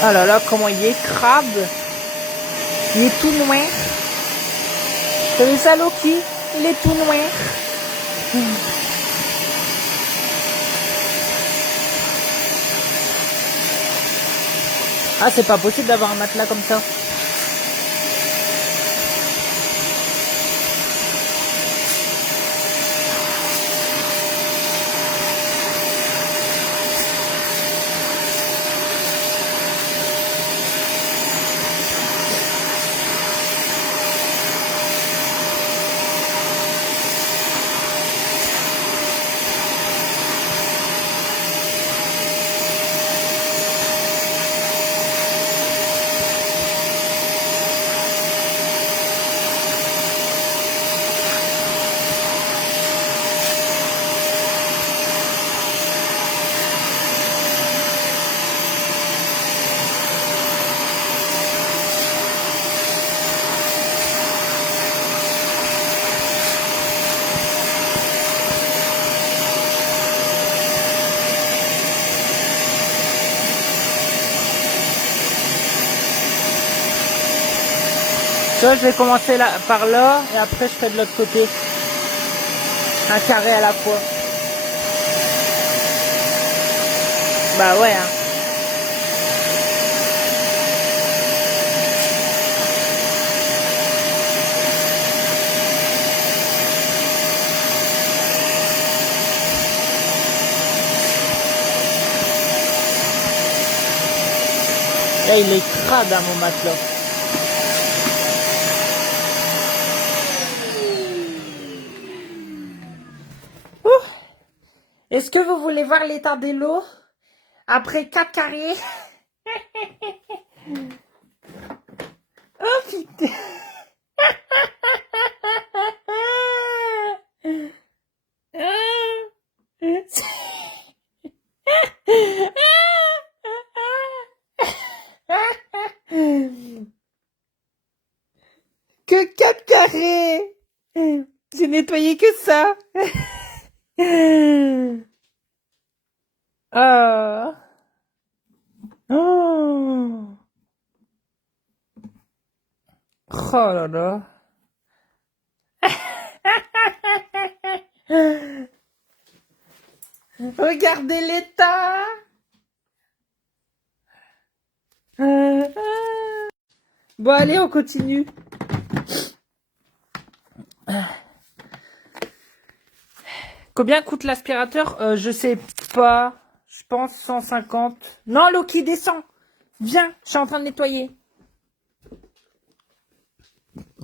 Oh là là, comment il est crabe. Il est tout noir. T'as vu ça, Loki? Il est tout noir. Ah, c'est pas possible d'avoir un matelas comme ça. Tu vois, je vais commencer là, par là, et après je fais de l'autre côté. Un carré à la fois. Bah ouais, hein. Là, il est crade à mon matelas. Est-ce que vous voulez voir l'état de l'eau après 4 carrés? Oh putain. Que 4 carrés. J'ai nettoyé que ça. Oh. Oh. Oh là là. Regardez l'état. Bon, allez, on continue. Combien coûte l'aspirateur? Je sais pas. Je pense 150. Non, Loki, descend. Viens, je suis en train de nettoyer.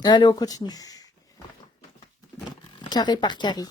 Allez, on continue. Carré par carré.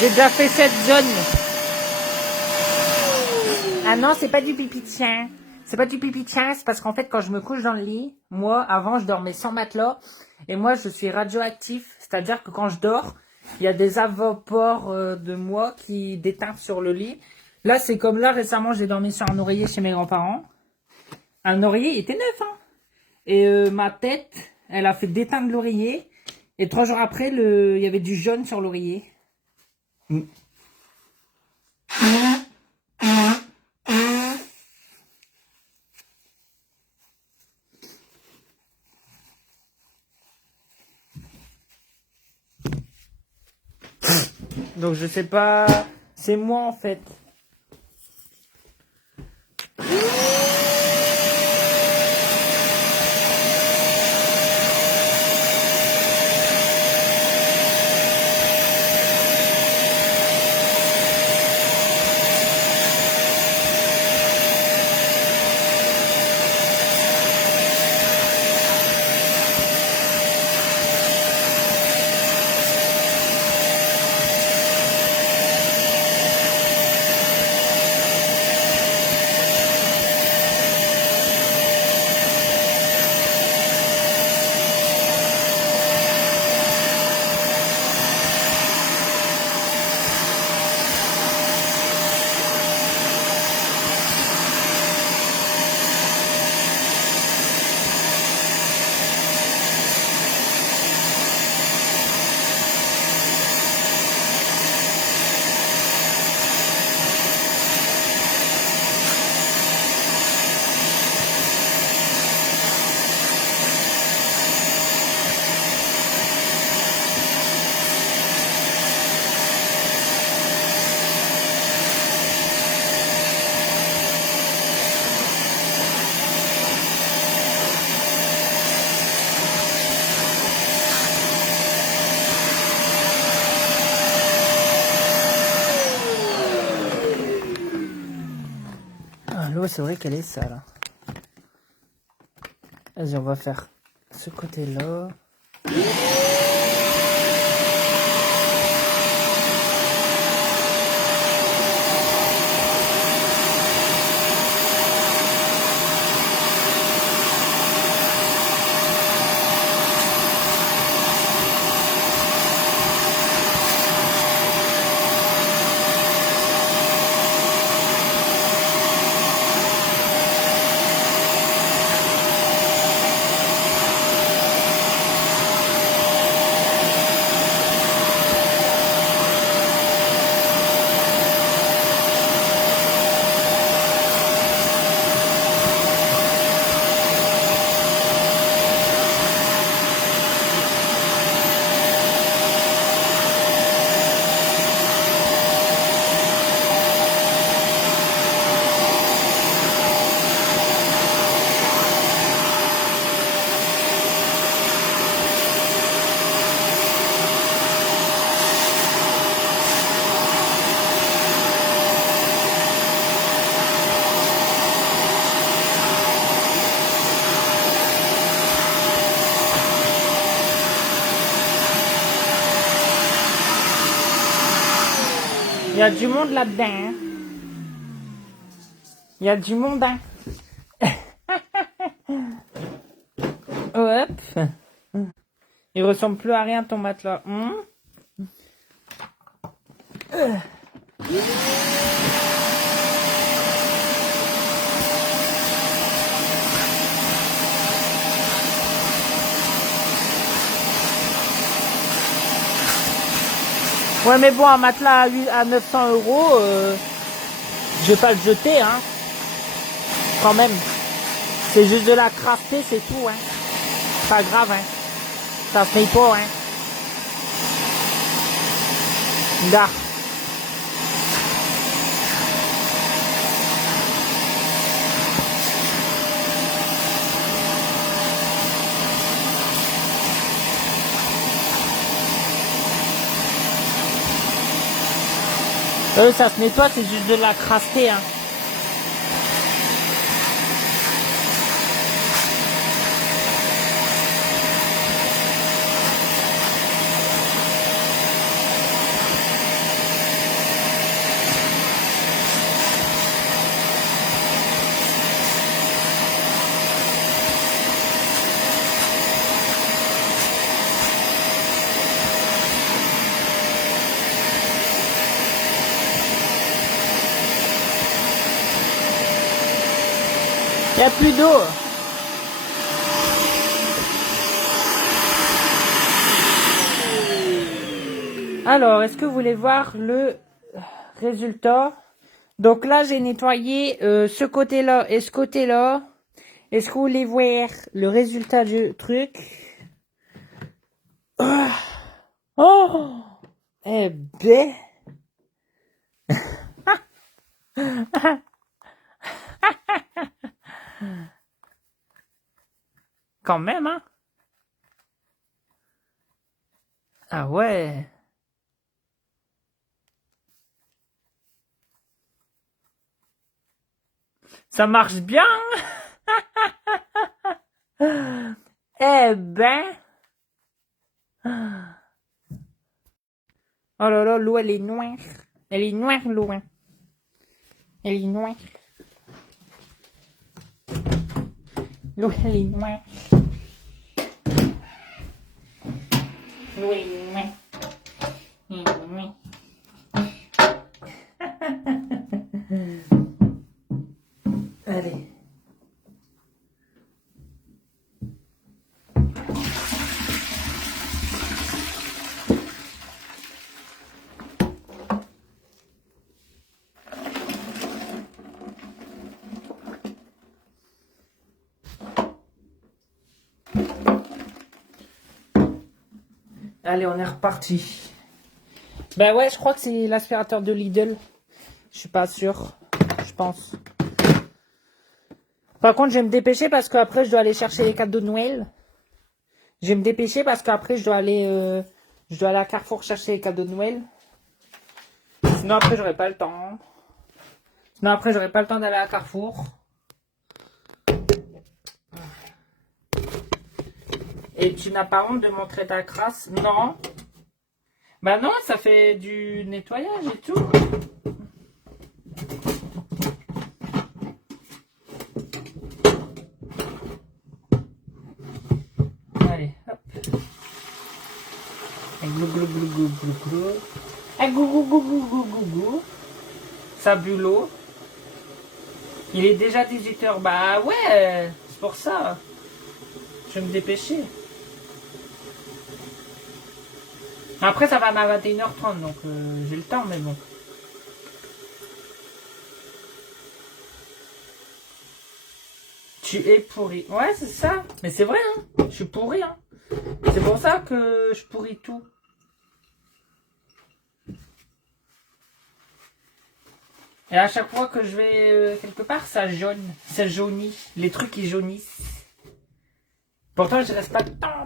J'ai déjà fait cette zone. Ah non, c'est pas du pipi de chien. C'est pas du pipi de chien, c'est parce qu'en fait, quand je me couche dans le lit, moi, avant, je dormais sans matelas. Et moi, je suis radioactif. C'est-à-dire que quand je dors, il y a des vapeurs de moi qui déteindent sur le lit. Là, c'est comme là, récemment, j'ai dormi sur un oreiller chez mes grands-parents. Un oreiller, il était neuf, hein. Et ma tête, elle a fait déteindre l'oreiller. Et 3 jours après, il y avait du jaune sur l'oreiller. Donc je sais pas, c'est moi en fait. Ah, l'eau, c'est vrai qu'elle est sale. Vas-y, on va faire ce côté-là. Il y a du monde là-dedans. Hein. Il y a du monde. Hein. Hop. Il ressemble plus à rien ton matelas. Ouais, mais bon, un matelas à 900 euros, je vais pas le jeter, hein. Quand même. C'est juste de la crafter, c'est tout, hein. Pas grave, hein. Ça se paye pas, hein. Là. Ça se nettoie, c'est juste de la crafter, hein. Il n'y a plus d'eau. Alors, est-ce que vous voulez voir le résultat? Donc là, j'ai nettoyé ce côté-là et ce côté-là. Est-ce que vous voulez voir le résultat du truc? Oh, eh ben, quand même, hein. Ah ouais. Ça marche bien. Eh ben. Oh là là, l'eau, elle est noire. Elle est noire, l'eau. Hein. Elle est noire. L'eau, elle est noire. L'eau, elle est noire. Elle est noire. Allez. Allez, on est reparti. Ben ouais, je crois que c'est l'aspirateur de Lidl. Je suis pas sûr. Je pense. Par contre, je vais me dépêcher parce qu'après, je dois aller chercher les cadeaux de Noël. Je vais me dépêcher parce qu'après, je dois aller à Carrefour chercher les cadeaux de Noël. Sinon, après, j'aurai pas le temps. Sinon, après, j'aurai pas le temps d'aller à Carrefour. Et tu n'as pas honte de montrer ta crasse? Non. Bah non, ça fait du nettoyage et tout. Allez, hop. Et glou glou glou glou glou glou. Et gou gou gou gou gou gou gou. Ça bu l'eau. Il est déjà 18h. Bah ouais, c'est pour ça. Je vais me dépêcher. Après, ça va à 21h30, donc j'ai le temps, mais bon. Tu es pourri. Ouais, c'est ça. Mais c'est vrai, hein. Je suis pourri, hein. C'est pour ça que je pourris tout. Et à chaque fois que je vais quelque part, ça jaune. Ça jaunit. Les trucs, ils jaunissent. Pourtant, je reste pas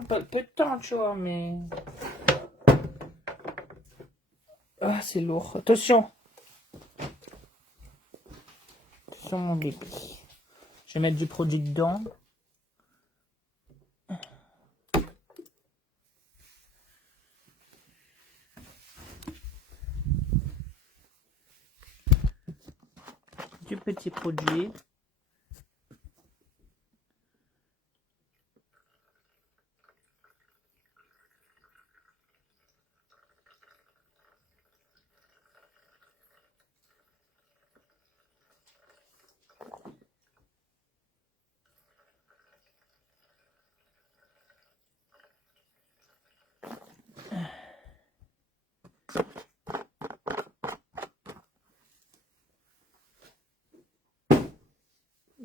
peu de temps, tu vois, mais... Ah, c'est lourd. Attention. Attention, mon bébé. Je vais mettre du produit dedans. Du petit produit.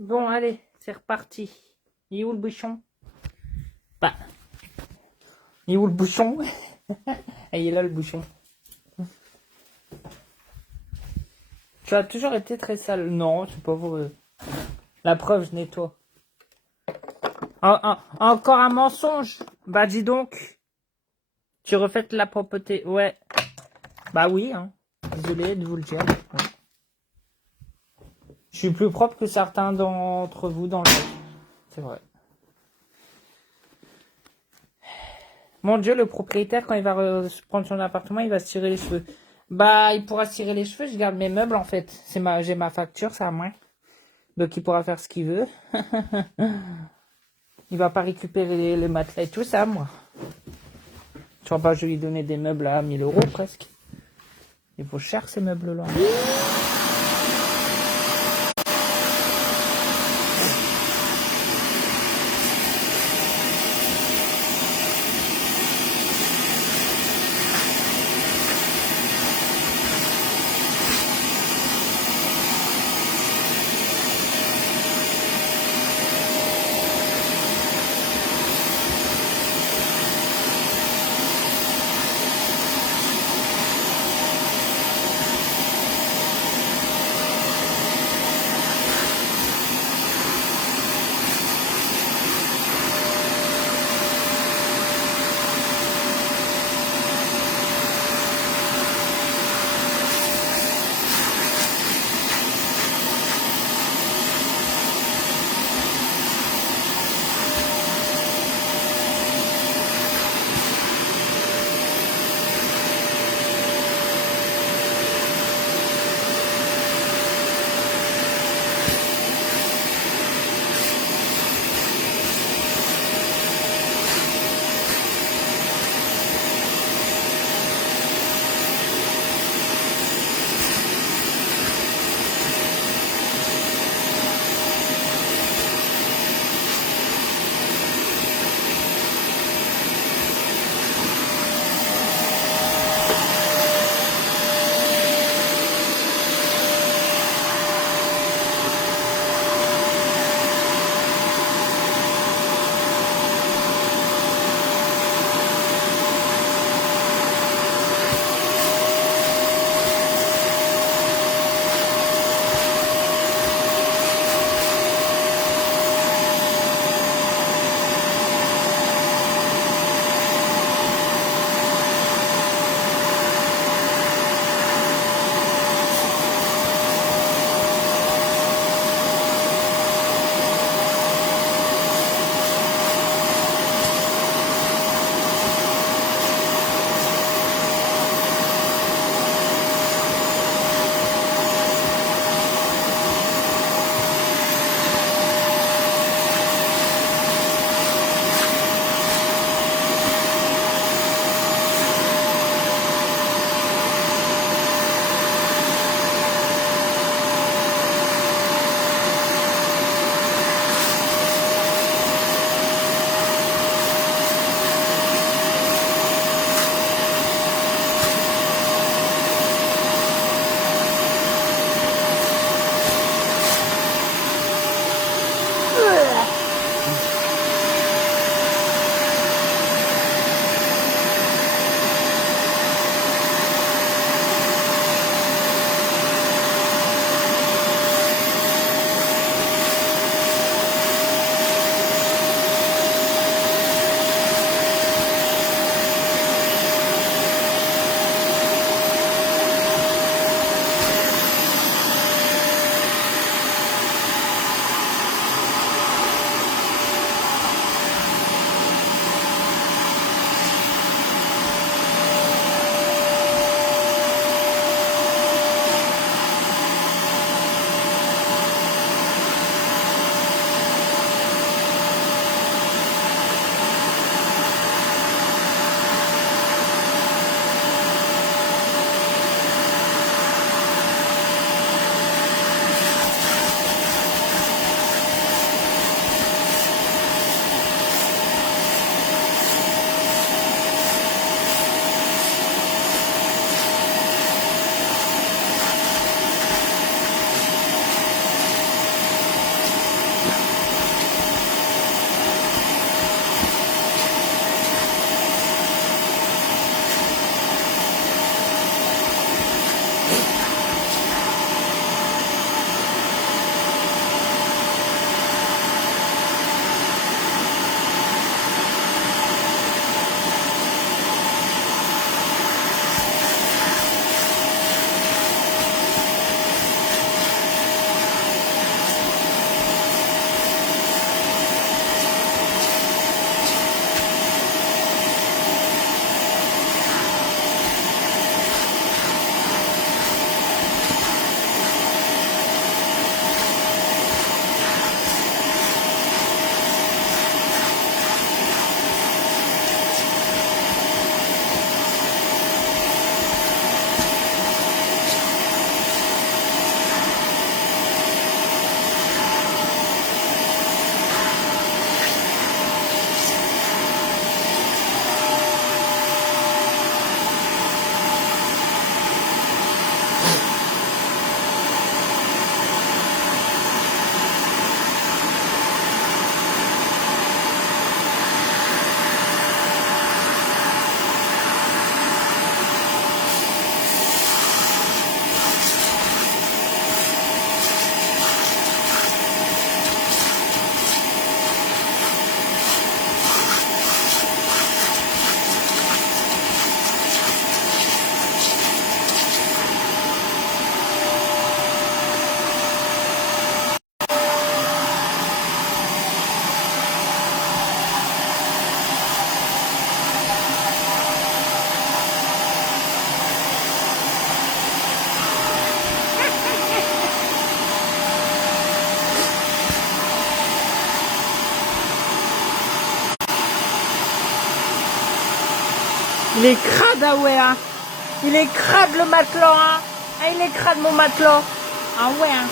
Bon, allez, c'est reparti. Il est où le bouchon? Bah. Il est où le bouchon? Ah, il est là le bouchon. Tu as toujours été très sale. Non, c'est pas vrai. La preuve, je nettoie. Encore un mensonge. Bah dis donc. Tu refais la propreté. Ouais. Bah oui, hein. Désolé de vous le dire. Ouais. Je suis plus propre que certains d'entre vous dans le... C'est vrai. Mon Dieu, le propriétaire, quand il va prendre son appartement, il va se tirer les cheveux. Bah, il pourra se tirer les cheveux, je garde mes meubles, en fait. J'ai ma facture, c'est à moi. Donc, il pourra faire ce qu'il veut. Il va pas récupérer les matelas et tout ça, moi. Tu vois pas, je vais lui donner des meubles à 1000 € presque. Il faut cher, ces meubles-là. Il est crade, ah ouais, hein. Il est crade le matelas, hein. Ah, il est crade mon matelas. Ah ouais, hein.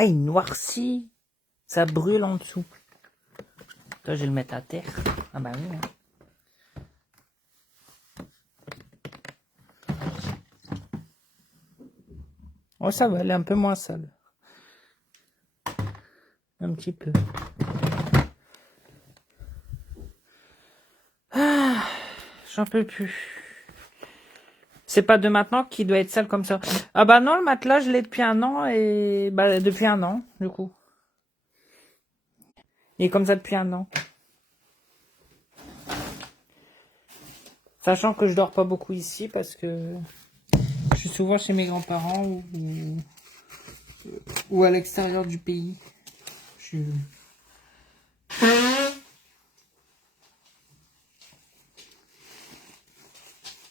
Ah, il noircit. Ça brûle en dessous. Là, je vais le mettre à terre. Ah bah oui. Hein. Oh, ça va, elle est un peu moins sale. Un petit peu. Ah, j'en peux plus. C'est pas de maintenant qu'il doit être sale comme ça. Ah bah non, le matelas, je l'ai depuis un an et... Bah, depuis un an, du coup. Il est comme ça depuis un an. Sachant que je dors pas beaucoup ici parce que je suis souvent chez mes grands-parents ou à l'extérieur du pays.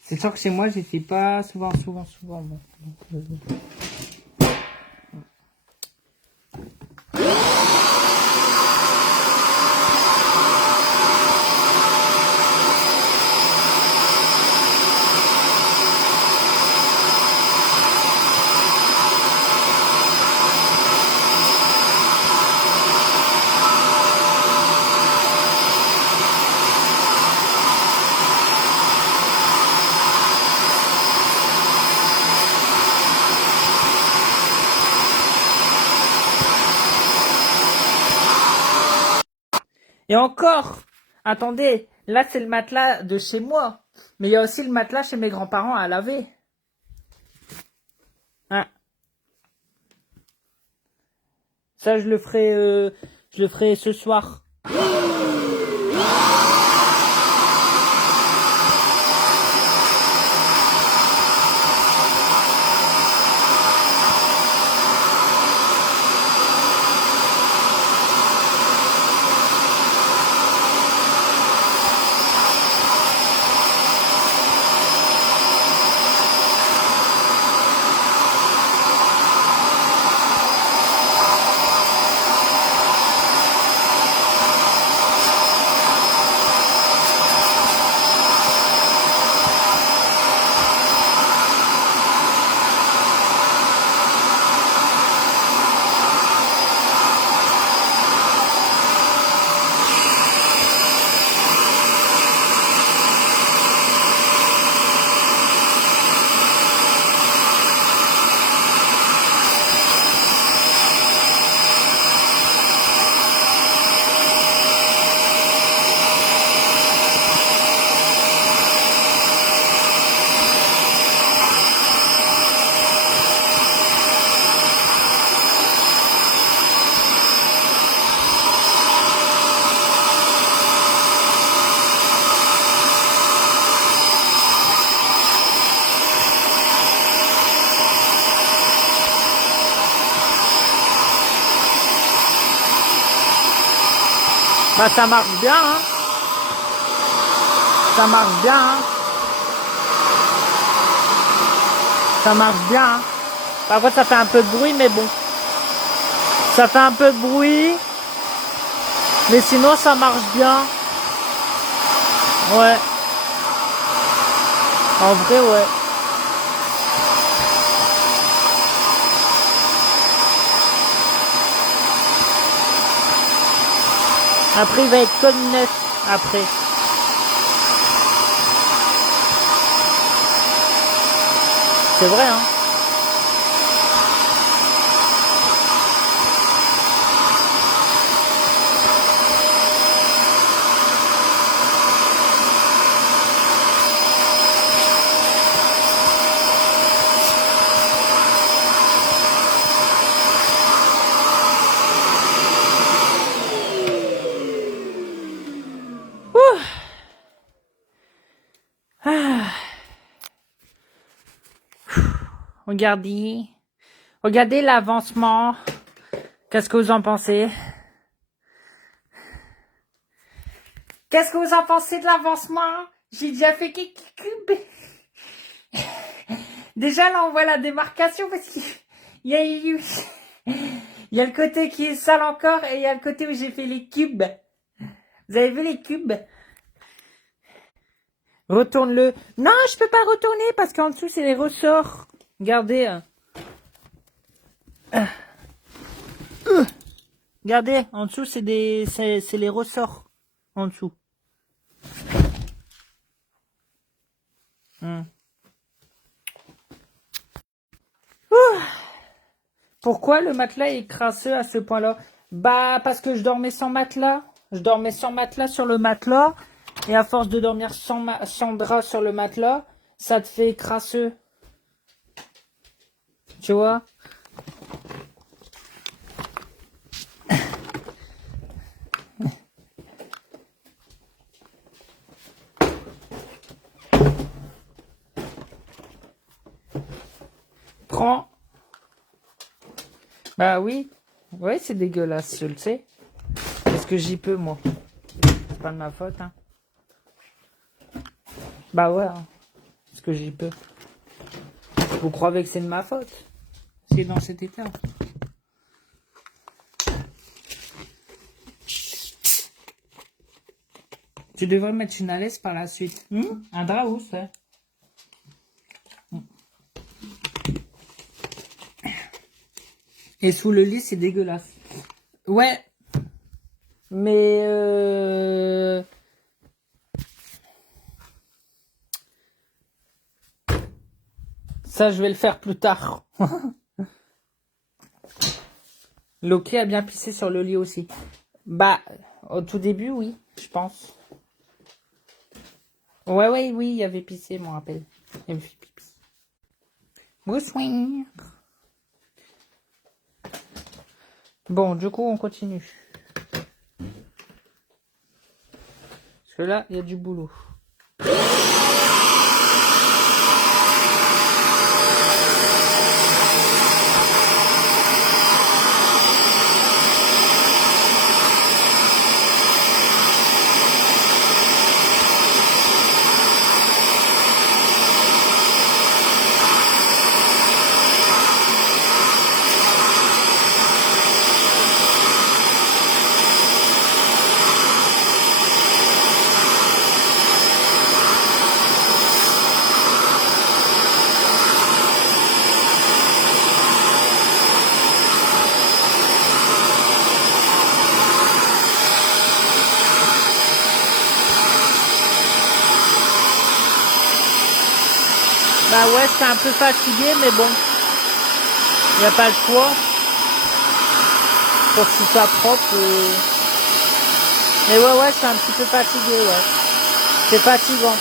C'est sûr que chez moi, j'étais pas souvent. Bon. Donc, Et encore, attendez, là c'est le matelas de chez moi. Mais il y a aussi le matelas chez mes grands-parents à laver. Hein. Ça, je le ferai ce soir. Bah ça marche bien, hein. Ça marche bien, hein. Ça marche bien, hein. Par contre ça fait un peu de bruit, mais bon. Ça fait un peu de bruit. Mais sinon ça marche bien. Ouais. En vrai, ouais. Après, il va être comme neuf. Après. C'est vrai, hein. Ouh. Ah. Regardez. Regardez l'avancement. Qu'est-ce que vous en pensez? Qu'est-ce que vous en pensez de l'avancement? J'ai déjà fait quelques cubes. Déjà, là, on voit la démarcation parce qu'il y a eu... Il y a le côté qui est sale encore et il y a le côté où j'ai fait les cubes. Vous avez vu les cubes? Retourne-le. Non, je peux pas retourner parce qu'en dessous, c'est les ressorts. Regardez. Regardez, en dessous, c'est les ressorts. En dessous. Pourquoi le matelas est crasseux à ce point-là? Bah, parce que je dormais sans matelas. Je dormais sans matelas sur le matelas. Et à force de dormir sans drap sur le matelas, ça te fait crasseux. Tu vois? Prends. Bah oui. Ouais, c'est dégueulasse, je le sais. Parce que j'y peux, moi. C'est pas de ma faute, hein. Bah ouais, hein. Parce que j'y peux. Vous croyez que c'est de ma faute? C'est dans cet état. Tu devrais mettre une laisse par la suite. Un drap où c'est? Et sous le lit, c'est dégueulasse. Ouais. Mais ça, je vais le faire plus tard. Loki a bien pissé sur le lit aussi. Bah, au tout début, oui, je pense. Ouais, ouais, oui, il y avait pissé, je me rappelle. Il me fait pipi. Bonsoir. Bon, du coup, on continue. Parce que là, il y a du boulot. Bah ouais, c'est un peu fatigué, mais bon, il n'y a pas le choix pour que ce soit propre. Mais ouais, c'est un petit peu fatigué, ouais. C'est fatigant.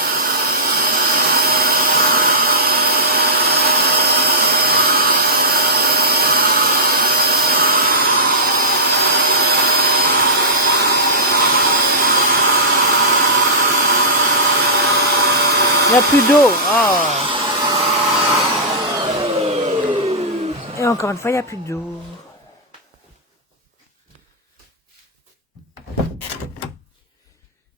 Il n'y a plus d'eau. Oh. Et encore une fois, il n'y a plus d'eau.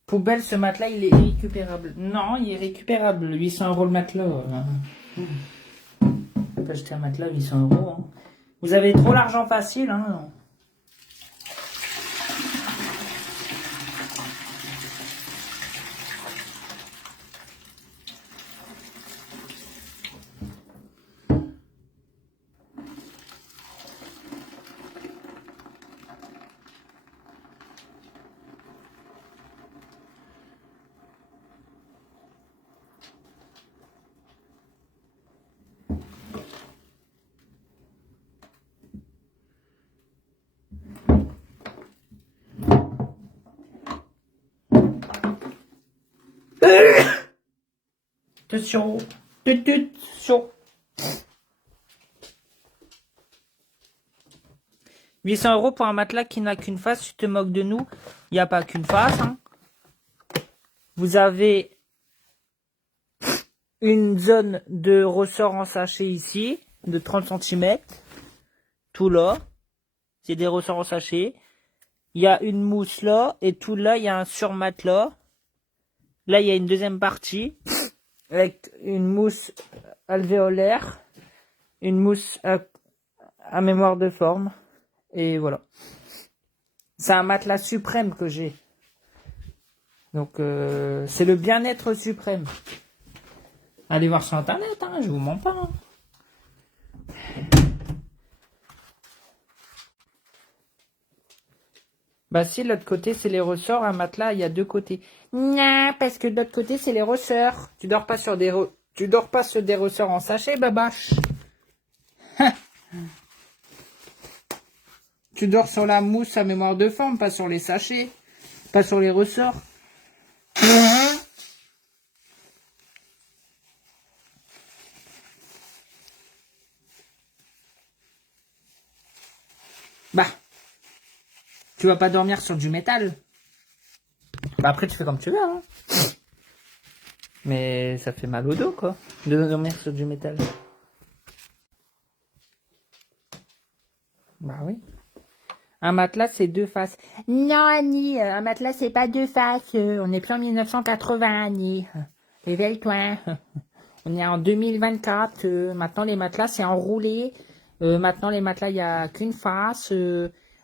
Poubelle, ce matelas, il est récupérable. Non, il est récupérable. 800 € le matelas. On peut pas acheter un matelas 800 €. Hein. Vous avez trop l'argent facile. Hein. Attention. Attention. 800 € pour un matelas qui n'a qu'une face. Tu te moques de nous. Il n'y a pas qu'une face. Hein. Vous avez une zone de ressort en sachet ici, de 30 cm. Tout là. C'est des ressorts en sachet. Il y a une mousse là. Et tout là, il y a un surmatelas. Là, il y a une deuxième partie. Avec une mousse alvéolaire. Une mousse à mémoire de forme. Et voilà. C'est un matelas suprême que j'ai. Donc, c'est le bien-être suprême. Allez voir sur internet, hein, je vous mens pas. Hein. Bah si, l'autre côté, c'est les ressorts. Un matelas, il y a deux côtés. Non, parce que de l'autre côté, c'est les ressorts. Tu dors pas sur des ressorts en sachet, babache. Tu dors sur la mousse à mémoire de forme, pas sur les sachets. Pas sur les ressorts. Bah, tu vas pas dormir sur du métal. Bah après, tu fais comme tu veux. Hein. Mais ça fait mal au dos, quoi, de dormir sur du métal. Bah oui. Un matelas, c'est deux faces. Non, Annie, un matelas, c'est pas deux faces. On est plus en 1980, Annie. Réveille-toi. On est en 2024. Maintenant, les matelas, c'est enroulé. Maintenant, les matelas, il n'y a qu'une face.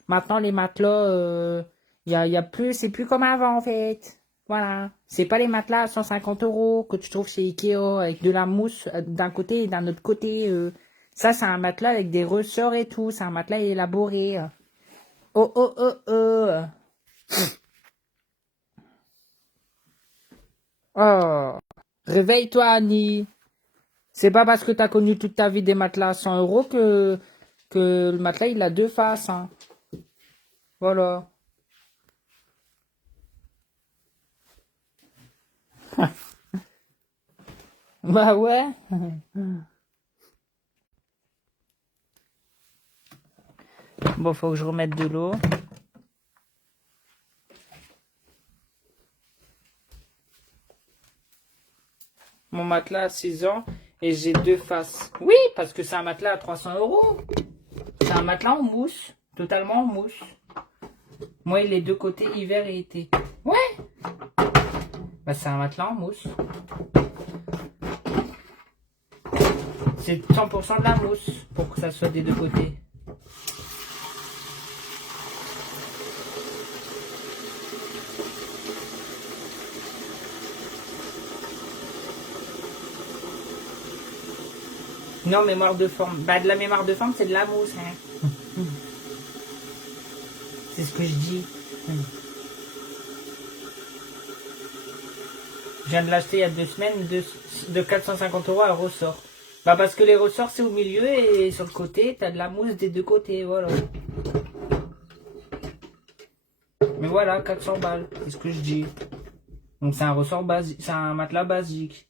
Maintenant, les matelas, y a plus, c'est plus comme avant, en fait. Voilà. C'est pas les matelas à 150 € que tu trouves chez Ikea avec de la mousse d'un côté et d'un autre côté. Ça, c'est un matelas avec des ressorts et tout. C'est un matelas élaboré. Oh, oh, oh, oh. Oh. Réveille-toi, Annie. C'est pas parce que t'as connu toute ta vie des matelas à 100 € que le matelas, il a deux faces. Hein. Voilà. Bah ouais. Bon, faut que je remette de l'eau. Mon matelas a 6 ans et j'ai 2 faces. Oui, parce que c'est un matelas à 300 euros. C'est un matelas en mousse, totalement en mousse. Moi, il est deux côtés, hiver et été. Ouais. Bah, c'est un matelas en mousse. C'est 100% de la mousse pour que ça soit des deux côtés. Non, mémoire de forme. Bah, de la mémoire de forme, c'est de la mousse. Hein. C'est ce que je dis. Je viens de l'acheter il y a 2 semaines de 450 euros à ressort. Bah, parce que les ressorts, c'est au milieu et sur le côté, t'as de la mousse des deux côtés. Voilà. Mais voilà, 400 balles. C'est ce que je dis. Donc, c'est un ressort basique. C'est un matelas basique.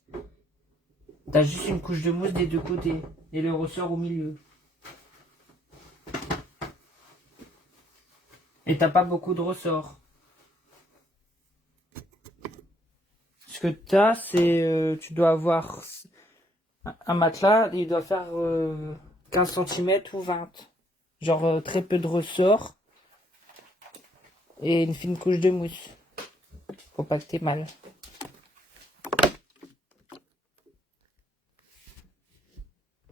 T'as juste une couche de mousse des deux côtés. Et le ressort au milieu. Et t'as pas beaucoup de ressorts. Ce que t'as, c'est... tu dois avoir un matelas, il doit faire 15 cm ou 20. Genre très peu de ressorts. Et une fine couche de mousse. Faut pas que t'aies mal.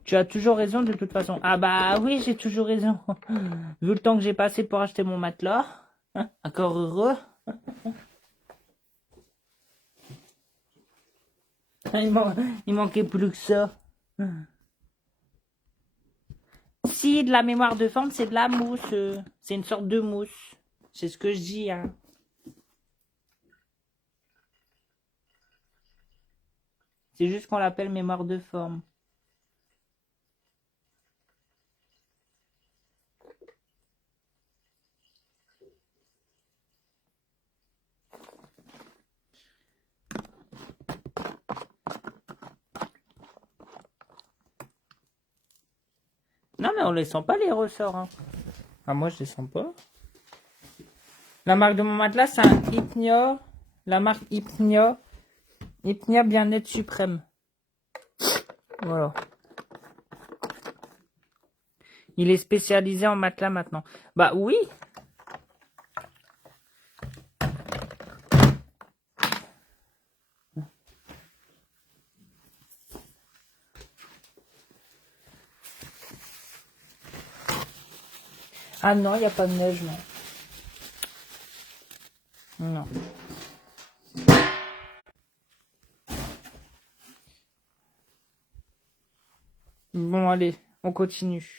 Tu as toujours raison de toute façon. Ah bah oui, j'ai toujours raison. Vu le temps que j'ai passé pour acheter mon matelas. Hein, encore heureux. Il manquait plus que ça. Si, de la mémoire de forme, c'est de la mousse. C'est une sorte de mousse. C'est ce que je dis. Hein. C'est juste qu'on l'appelle mémoire de forme. Non, mais on les sent pas les ressorts. Hein. Ah, moi, je les sens pas. La marque de mon matelas, c'est un Hypnia. La marque Hypnia. Hypnia Bien-être Suprême. Voilà. Il est spécialisé en matelas maintenant. Bah oui. Ah non, il n'y a pas de neige, non. Non. Bon, allez, on continue.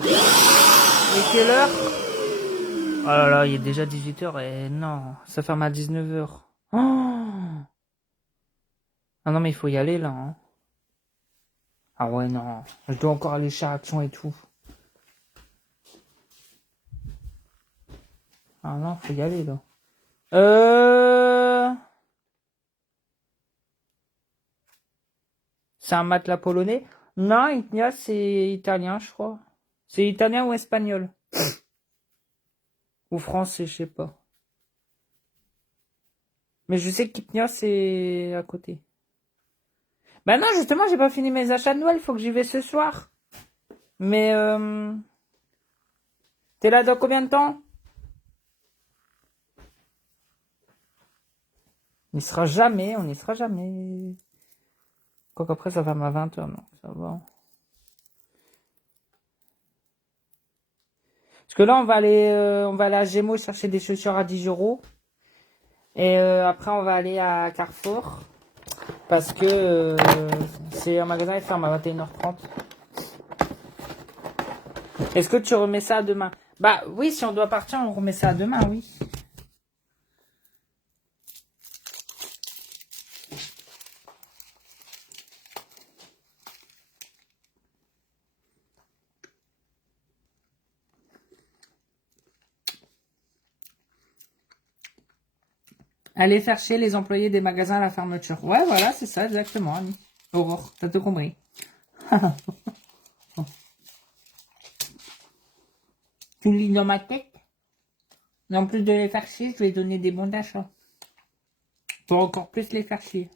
Et quelle heure? Oh là là, il est déjà 18h et non, ça ferme à 19h. Oh, ah non, mais il faut y aller là. Hein. Ah ouais, non, je dois encore aller chez Action et tout. Ah non, faut y aller là. C'est un matelas polonais? Non, Itnia, c'est italien, je crois. C'est italien ou espagnol? Ou français, je sais pas. Mais je sais qu'Ipnia, c'est à côté. Bah non, justement, j'ai pas fini mes achats de Noël, faut que j'y vais ce soir. Mais t'es là dans combien de temps? On n'y sera jamais, on n'y sera jamais. Quoi qu'après, ça va à 20h, non, ça va. Parce que là, on va aller à Gémeaux chercher des chaussures à 10 euros. Et après, on va aller à Carrefour. Parce que c'est un magasin, il ferme à 21h30. Est-ce que tu remets ça demain? Bah oui, si on doit partir, on remet ça demain, oui. Aller faire chier les employés des magasins à la fermeture. Ouais, voilà, c'est ça, exactement, Annie. Aurore, t'as tout compris. Tu le lis dans ma tête. Et en plus de les faire chier, je vais donner des bons d'achat. Pour encore plus les faire chier.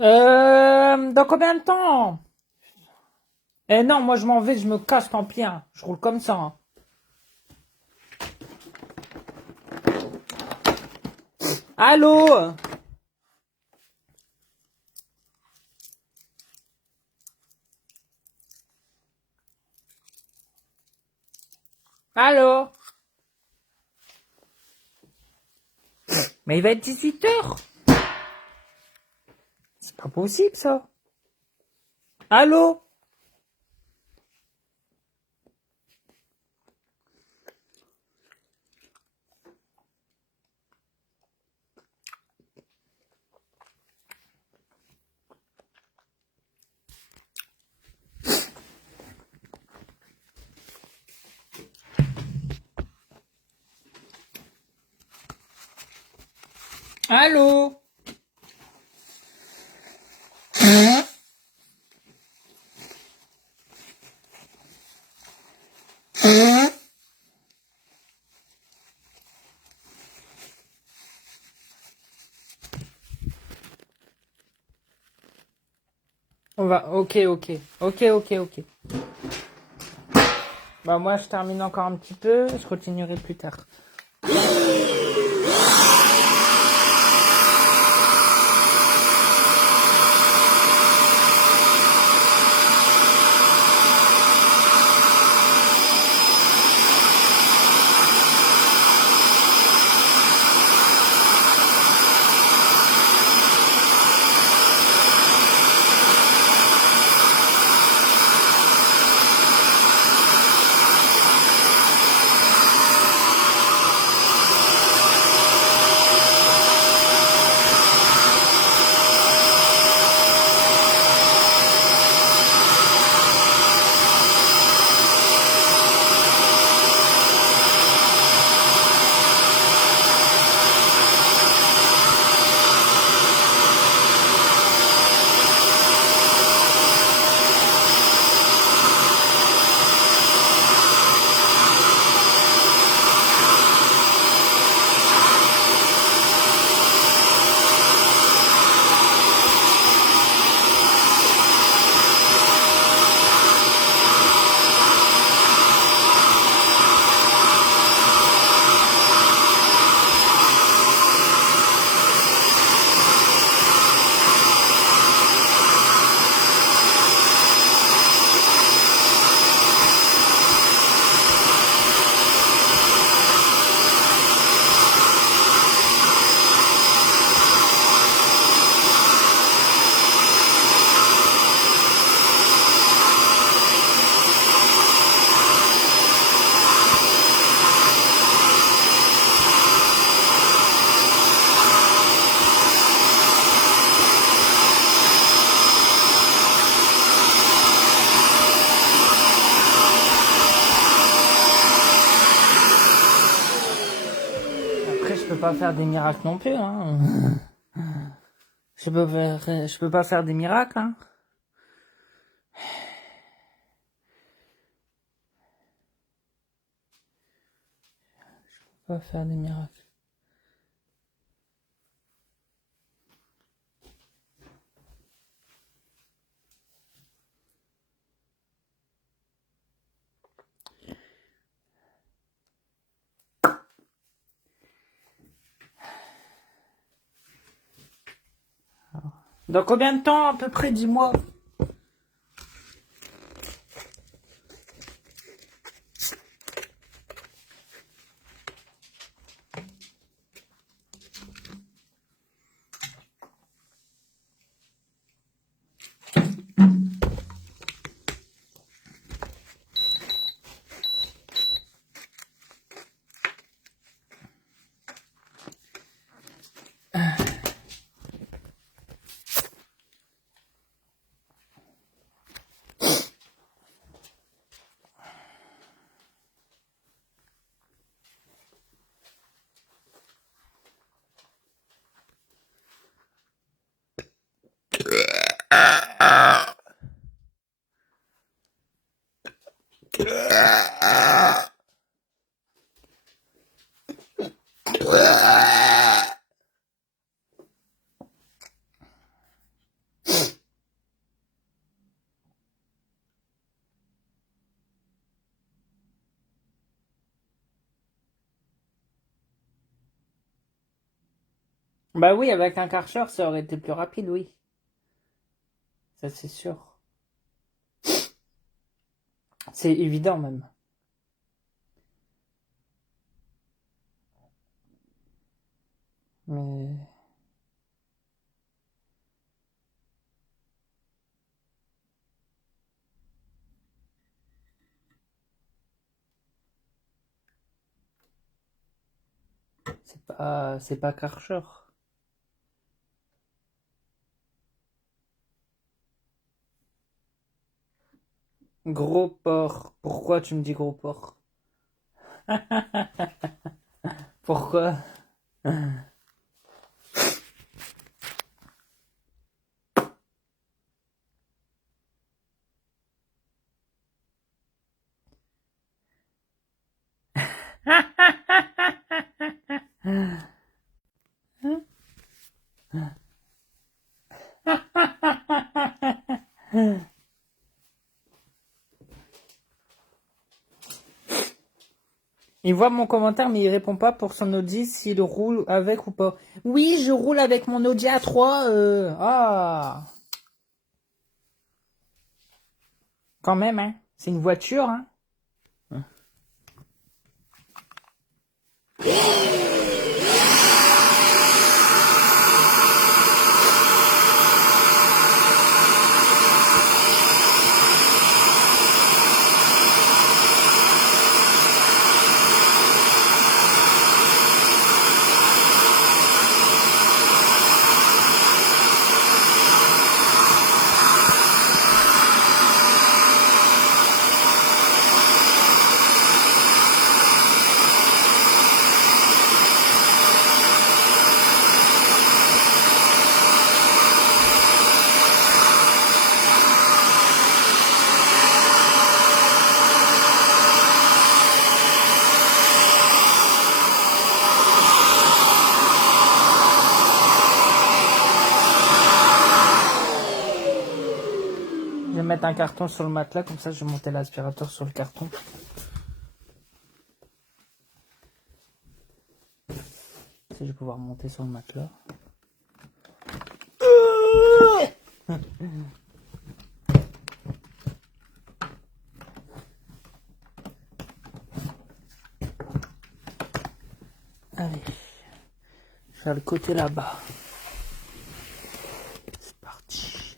Dans combien de temps? Eh non, moi je m'en vais, je me casse, tant pis, hein. Je roule comme ça, hein. Allô? Allô? Mais il va être 18h. C'est pas possible, ça. Allô? Allô? On va, ok. Bah moi je termine encore un petit peu, je continuerai plus tard. peux pas faire des miracles non plus, hein. Je peux pas faire des miracles, hein. Je peux pas faire des miracles. Dans combien de temps, à peu près, dis-moi? Bah oui, avec un Karcher, ça aurait été plus rapide, oui. Ça, c'est sûr. C'est évident, même. Mais... c'est pas Karcher. Gros porc. Pourquoi tu me dis gros porc? Pourquoi? Il voit mon commentaire, mais il répond pas pour son Audi s'il roule avec ou pas. Oui, je roule avec mon Audi A3. Ah, quand même, hein. C'est une voiture, hein. Je vais mettre un carton sur le matelas, comme ça je vais monter l'aspirateur sur le carton. Je vais pouvoir monter sur le matelas. Allez, je vais le côté là-bas. C'est parti.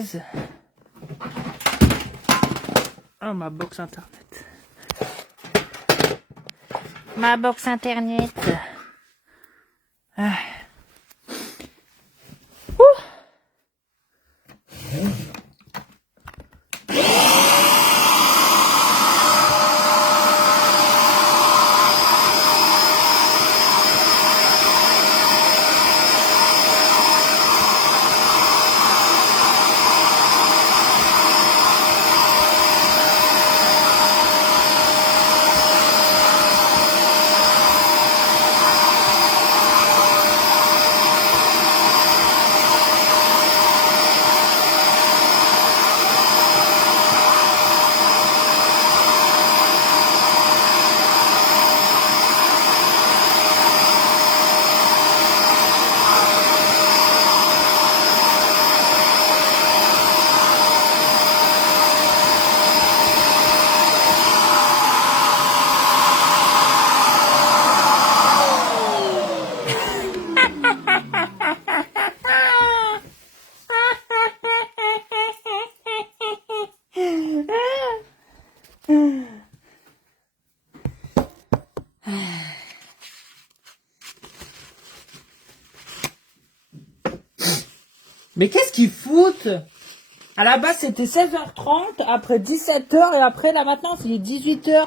punaise. Oh, ma box internet. Ma box internet. Ah. Ouh. Mais qu'est-ce qu'ils foutent? À la base, c'était 16h30, après 17h, et après, là, maintenant, c'est 18h.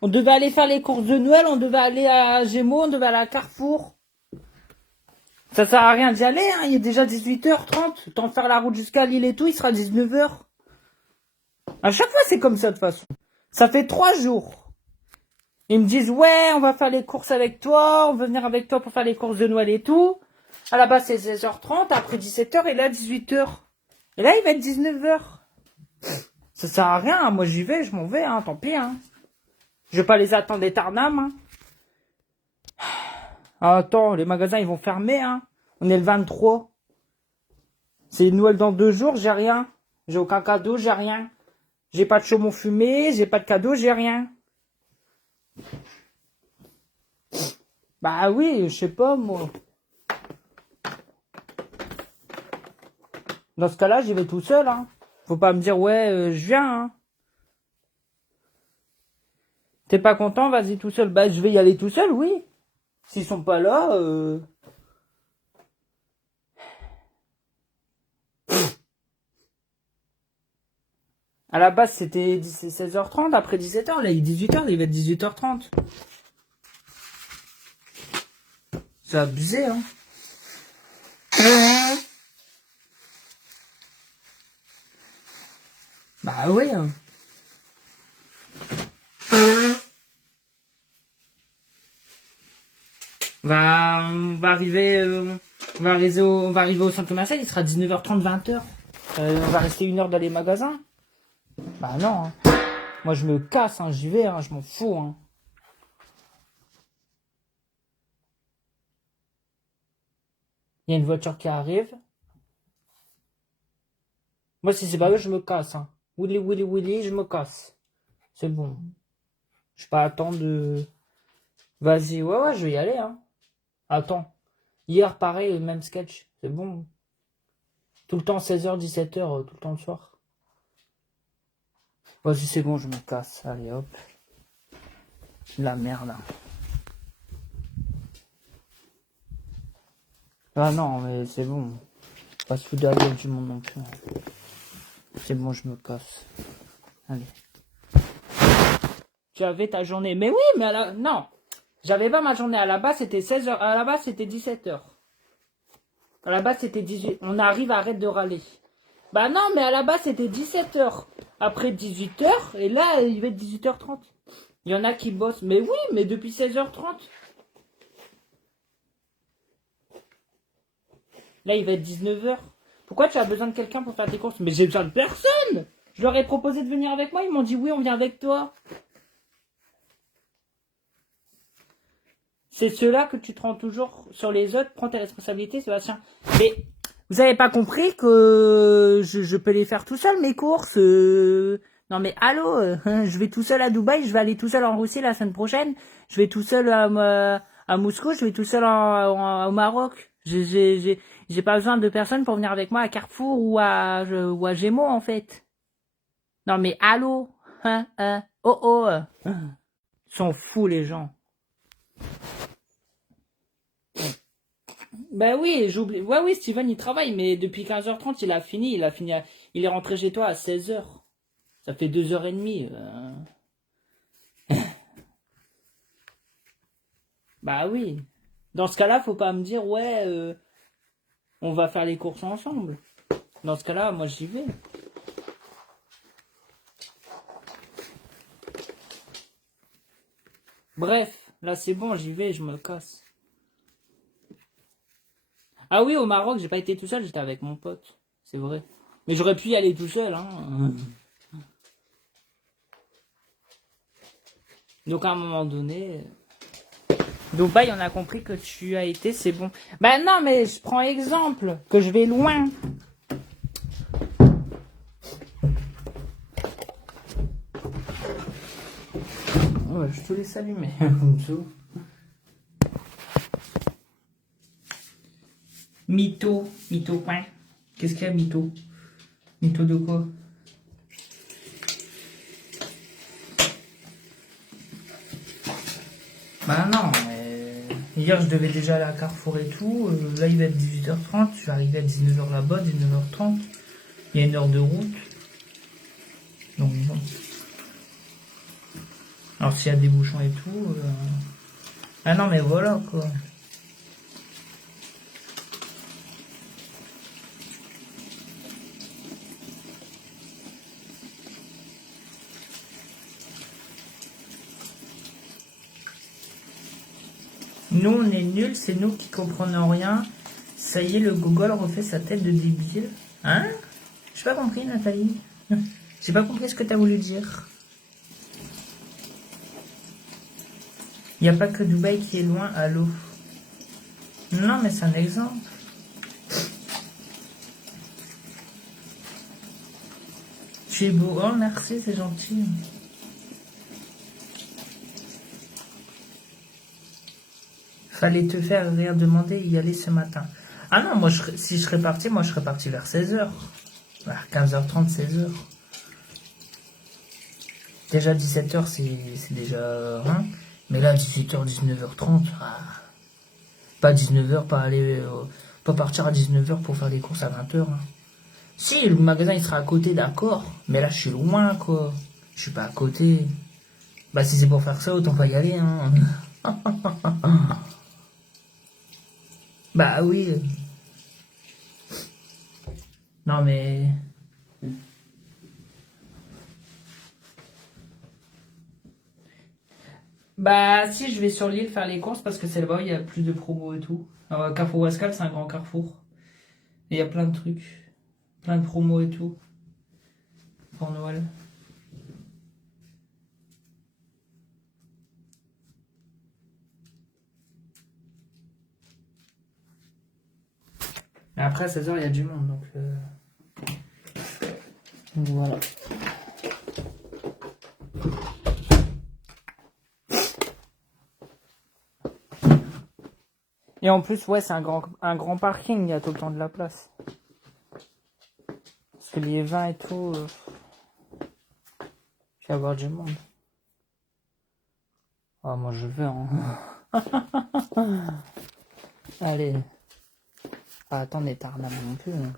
On devait aller faire les courses de Noël, on devait aller à Gémeaux, on devait aller à Carrefour. Ça sert à rien d'y aller, hein. Il est déjà 18h30. Tant de faire la route jusqu'à Lille et tout, il sera 19h. À chaque fois, c'est comme ça, de toute façon. Ça fait 3 jours. Ils me disent, ouais, on va faire les courses avec toi, on veut venir avec toi pour faire les courses de Noël et tout. À la base, c'est 16h30, après 17h, et là, 18h. Et là, il va être 19h. Ça sert à rien, hein. Moi, j'y vais, je m'en vais, hein, tant pis, hein. Je vais pas les attendre éternellement, hein. Ah, attends, les magasins, ils vont fermer, hein. On est le 23. C'est Noël dans 2 jours, j'ai rien. J'ai aucun cadeau, j'ai rien. J'ai pas de chaumon fumé, j'ai pas de cadeau, j'ai rien. Bah oui, je sais pas, moi. Dans ce cas-là, j'y vais tout seul, hein. Faut pas me dire, ouais, je viens, hein. T'es pas content, vas-y tout seul. Bah, je vais y aller tout seul, oui. S'ils sont pas là, à la base, c'était 16h30, après 17h, là, il est 18h, il va être 18h30. C'est abusé, hein. Bah oui, hein. On va arriver au centre commercial, il sera 19h30, 20h. On va rester 1 heure dans les magasins. Bah non, hein. Moi je me casse, hein, j'y vais, hein, je m'en fous, hein. Il y a une voiture qui arrive. Moi si c'est pas eux, je me casse, hein. Willy, Willy, Willy, je me casse. C'est bon. Je vais pas attendre de... Vas-y, ouais, je vais y aller, hein. Attends. Hier, pareil, le même sketch. C'est bon. Tout le temps 16h, 17h, tout le temps le soir. Vas-y, c'est bon, je me casse. Allez, hop. La merde, hein. Ah non, mais c'est bon. Pas se foutre de la gueule du monde non plus. C'est bon, je me casse. Allez. Tu avais ta journée. Mais oui, mais non. J'avais pas ma journée. À la base, c'était 16h. À la base, c'était 17h. À la base, c'était 18h. On arrive, arrête de râler. Bah non, mais à la base, c'était 17h. Après 18h, et là, il va être 18h30. Il y en a qui bossent. Mais oui, mais depuis 16h30. Là, il va être 19h. Pourquoi tu as besoin de quelqu'un pour faire tes courses? Mais j'ai besoin de personne. Je leur ai proposé de venir avec moi. Ils m'ont dit oui, on vient avec toi. C'est ceux-là que tu te rends toujours sur les autres. Prends tes responsabilités, Sébastien. Mais vous avez pas compris que je peux les faire tout seul, mes courses. Non mais allô, je vais tout seul à Dubaï, je vais aller tout seul en Russie la semaine prochaine. Je vais tout seul à Moscou, je vais tout seul au Maroc. J'ai pas besoin de personne pour venir avec moi à Carrefour ou à Gémeaux, en fait. Non, mais allô? Oh, oh. Ils sont fous, les gens. Ben oui, j'oublie. Ouais, oui, Steven, il travaille, mais depuis 15h30, il est rentré chez toi à 16h. Ça fait 2h30. Bah oui. Dans ce cas-là, faut pas me dire, ouais, on va faire les courses ensemble. Dans ce cas-là, moi, j'y vais. Bref, là, c'est bon, j'y vais, je me casse. Ah oui, au Maroc, j'ai pas été tout seul, j'étais avec mon pote. C'est vrai. Mais j'aurais pu y aller tout seul, hein. Donc, à un moment donné... Dubaï, on a compris que tu as été, c'est bon. Ben non, mais je prends exemple, que je vais loin. Ouais, je te laisse allumer. Mytho, mytho quoi? Qu'est-ce qu'il y a, mytho? Mytho de quoi? Bah non, hier je devais déjà aller à Carrefour et tout. Là il va être 18h30, je vais arriver à 19h là-bas, 19h30. Il y a 1 heure de route. Donc bon. Alors s'il y a des bouchons et tout... Ah non mais voilà quoi. Nous on est nuls, c'est nous qui comprenons rien. Ça y est, le Google refait sa tête de débile. Hein? J'ai pas compris, Nathalie. J'ai pas compris ce que t'as voulu dire. Il n'y a pas que Dubaï qui est loin à l'eau. Non, mais c'est un exemple. Tu es beau. Oh, merci, c'est gentil. Fallait te faire rire demander y aller ce matin. Ah non, moi, si je serais parti, moi, je serais parti vers 16h. Vers 15h30, 16h. Déjà 17h, c'est déjà... Hein, mais là, 18h, 19h30, pas 19h, pas partir à 19h pour faire les courses à 20h. Hein. Si, le magasin, il sera à côté, d'accord. Mais là, je suis loin, quoi. Je suis pas à côté. Bah, si c'est pour faire ça, autant pas y aller, hein. Bah oui. Non, mais... Bah si, je vais sur l'île faire les courses parce que c'est là-bas où il y a plus de promos et tout. Alors, Carrefour Wascal, c'est un grand carrefour. Et il y a plein de trucs. Plein de promos et tout. Pour Noël. Et après, à 16h, il y a du monde. Donc voilà. Et en plus, ouais, c'est un grand parking, il y a tout le temps de la place. Parce que les vins et tout, je vais avoir du monde. Oh, moi je veux, hein. Allez. Pas attendre t'as non plus. Hein.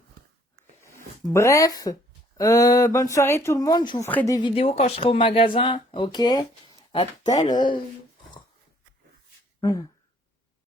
Bref, bonne soirée tout le monde. Je vous ferai des vidéos quand je serai au magasin, ok? À tout à l'heure.